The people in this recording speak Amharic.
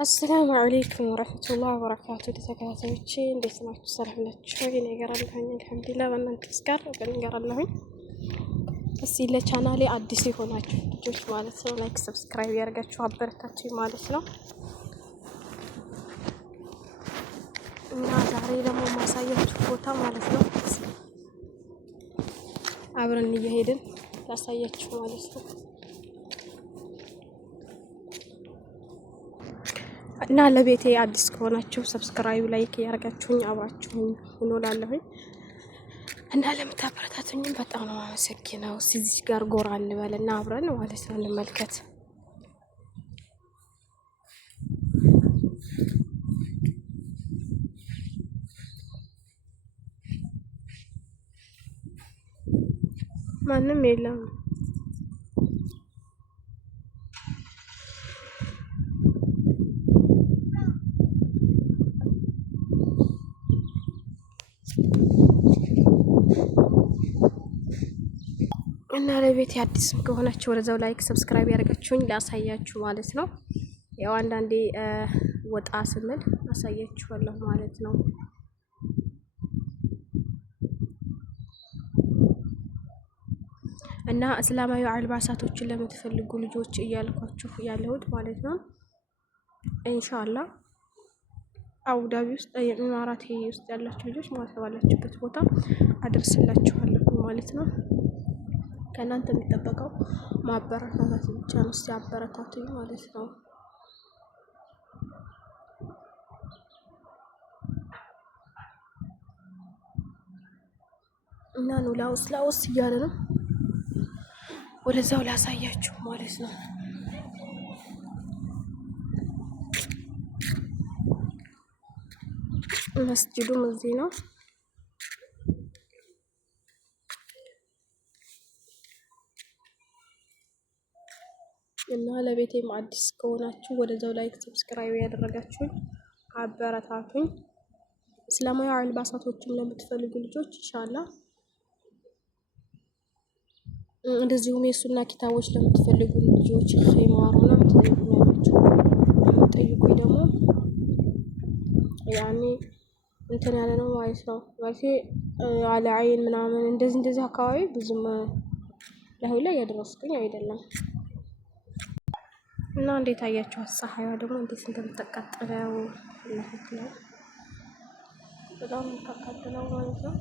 አሰላሙ አለይኩም ወራህመቱላሂ ወበረካቱ። ተከታታዮቼ እንዴት ናችሁ? ሰላም ናችሁ? እኔ ጋር አለሁኝ አልሐምዱሊላህ። በእናንተስ ጋር እኔ ጋር አለሁኝ። እስቲ ለቻናሌ አዲስ የሆናችሁ ልጆች ማለት ነው ላይክ ሰብስክራይብ ያደርጋችሁ አበረታችሁ ማለት ነው። እና ዛሬ ደግሞ ማሳያችሁ ቦታ ማለት ነው አብረን እየሄድን ላሳያችሁ ማለት ነው። እና ለቤቴ አዲስ ከሆናችሁ ሰብስክራይብ ላይክ ያደርጋችሁኝ አብራችሁኝ እንውላለሁኝ። እና ለምታበረታቱኝም በጣም ነው አመሰግናለሁ። እዚህ ጋር ጎራ እንበልና አብረን ማለት ነው እንመልከት። ማንም የለም። እና ለቤት አዲስም ከሆናችሁ ወደዛው ላይክ ሰብስክራይብ ያደርጋችሁኝ ላሳያችሁ ማለት ነው። ያው አንዳንዴ ወጣ ስንል አሳያችኋለሁ ማለት ነው። እና እስላማዊ አልባሳቶችን ለምትፈልጉ ልጆች እያልኳችሁ ያለሁት ማለት ነው። ኢንሻአላህ አቡዳቢ ውስጥ ኢማራቴ ውስጥ ያላችሁ ልጆች ማለት ባላችሁበት ቦታ አደርስላችኋለሁ ማለት ነው። ከእናንተ የሚጠበቀው ማበረታታት ብቻ ነው። ሲያበረታቱኝ ማለት ነው። እና ነው ላውስ እያለ ነው። ወደዛው ላሳያችሁ ማለት ነው። መስጂዱም እዚህ ነው። እና ለቤቴም አዲስ ከሆናችሁ ወደዛው ላይክ ሰብስክራይብ ያደረጋችሁኝ አበረታቱኝ። እስላማዊ አልባሳቶችን ለምትፈልጉ ልጆች ኢንሻአላህ እንደዚሁም የሱና ኪታቦች ለምትፈልጉ ልጆች ኸይማሩና የምትጠይቁኝ ደግሞ ያኔ እንትን ያለ ነው ማለት ነው። ማለት አለ አይን ምናምን እንደዚህ አካባቢ ብዙም ላይ ያደረስኩኝ አይደለም። እና እንዴት አያችኋት? ፀሐይዋ ደግሞ እንዴት እንደምትቀጥለው ነው። በጣም ተቀጥለው ማለት ነው።